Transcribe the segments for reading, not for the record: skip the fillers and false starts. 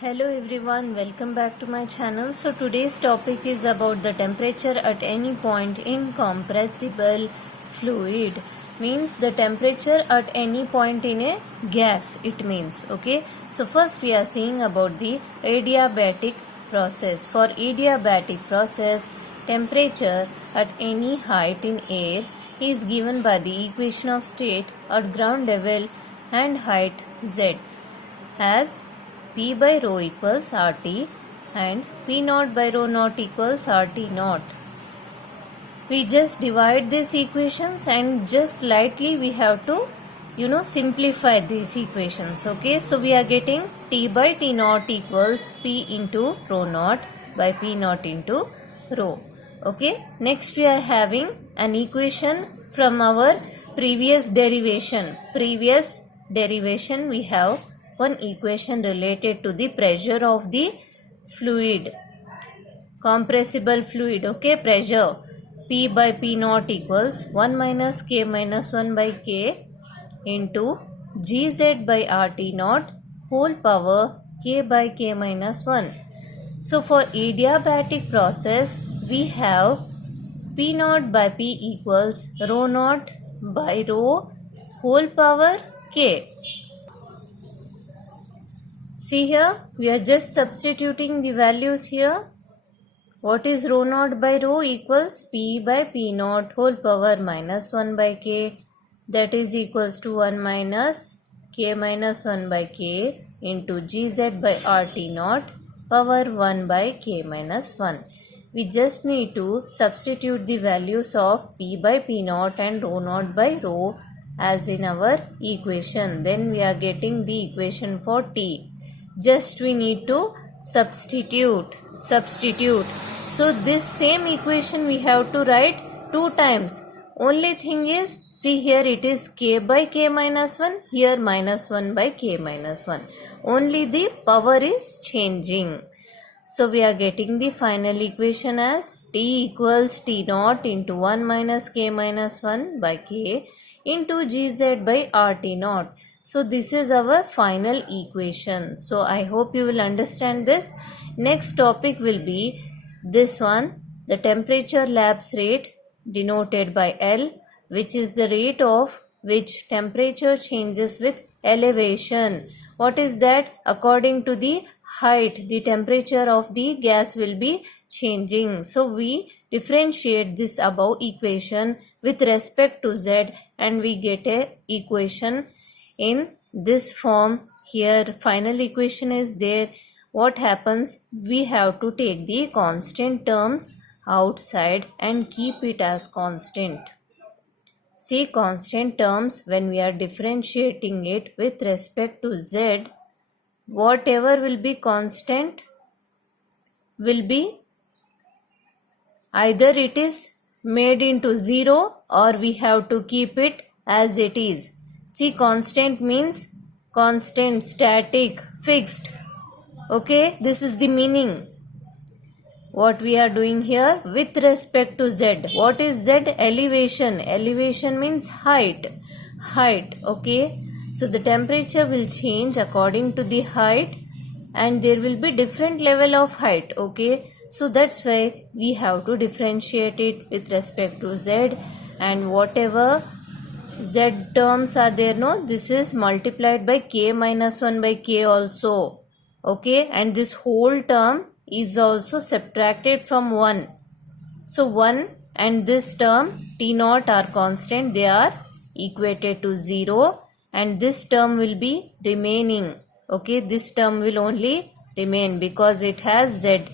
Hello everyone, welcome back to my channel. So today's topic is about the temperature at any point in compressible fluid. Means the temperature at any point in a gas, it means. Okay. So first we are seeing about the adiabatic process. For adiabatic process, temperature at any height in air is given by the equation of state at ground level and height z as P by rho equals RT and P naught by rho naught equals RT naught. We just divide these equations and just slightly we have to simplify these equations. Okay, so we are getting T by T naught equals P into rho naught by P naught into rho. Okay, next we are having an equation from our previous derivation. We have one equation related to the pressure of the fluid, compressible fluid. Okay, pressure P by P naught equals 1 minus K minus 1 by K into Gz by RT naught whole power K by K minus 1. So for adiabatic process, we have P naught by P equals rho naught by rho whole power K. See here, we are just substituting the values here. What is rho naught by rho equals P by P naught whole power minus 1 by K, that is equals to 1 minus K minus 1 by K into Gz by RT naught power 1 by K minus 1. We just need to substitute the values of P by P naught and rho naught by rho as in our equation. Then we are getting the equation for T. Just we need to substitute. So this same equation we have to write 2 times. Only thing is, see here it is K by K minus 1, here minus 1 by K minus 1. Only the power is changing. So we are getting the final equation as T equals T naught into 1 minus K minus 1 by K into Gz by RT naught. So this is our final equation. So I hope you will understand this. Next topic will be this one, the temperature lapse rate denoted by L, which is the rate of which temperature changes with elevation. What is that? According to the height, the temperature of the gas will be changing. So we differentiate this above equation with respect to Z and we get a equation in this form. Here final equation is there. What happens? We have to take the constant terms outside and keep it as constant. See, constant terms, when we are differentiating it with respect to Z, whatever will be constant will be either it is made into 0 or we have to keep it as it is. See, constant means constant, static, fixed. Okay, this is the meaning. What we are doing here with respect to Z. What is Z? Elevation. Elevation means height. Okay. So the temperature will change according to the height and there will be different level of height. Okay. So that's why we have to differentiate it with respect to Z, and whatever Z terms are there, no, this is multiplied by K minus 1 by K also. Okay, and this whole term is also subtracted from 1. So 1 and this term T naught are constant, they are equated to 0 and this term will be remaining. Okay, this term will only remain because it has Z.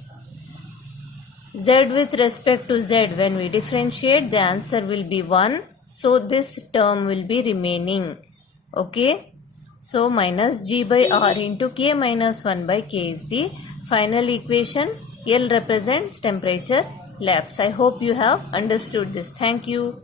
Z with respect to Z, when we differentiate, the answer will be 1. So this term will be remaining. Okay. So minus G by R into K minus 1 by K is the final equation. L represents temperature lapse. I hope you have understood this. Thank you.